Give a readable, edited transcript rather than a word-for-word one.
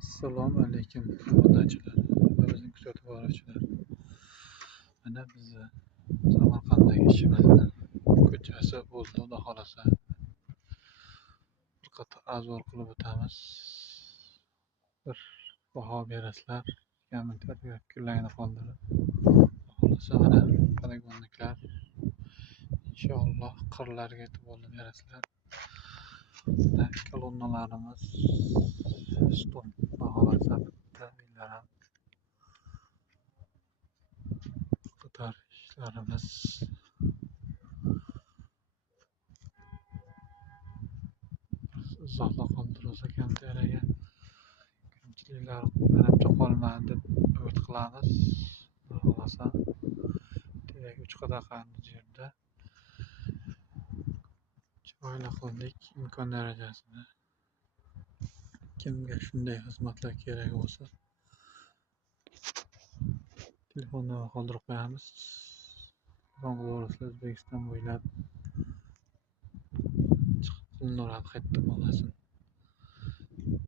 Assalomu alaykum obunachilar va bizning kuzatib boruvchilar. Mana bizni Samarqanddagi ishimizni ko'chasi bo'ldi, xudo xolasa. Bir qator azor qilib o'tamiz. Bir baho berasizlar, kommentariyga fikrlarini qoldirib. Xudo xolasa mana poligonniklar inshaalloh qirlarga yetib berasizlar. Mana kolonnalarimiz stol baholasa bitta uylar ham qator ishlarimiz izohlar qoldirsa kommentariyaga kamchiliklar menimcha qolmadi deb umid qilamiz. Xudo xolasa demak 3 qadaqani yerda chiroyli qildik imkon darajasida. Kimga shunday xizmatlar kerak bo'lsa telefonni qoldirib qo'yamiz. O'zbekiston bo'ylab chiqib qilinadi, qayerda bo'lmasin.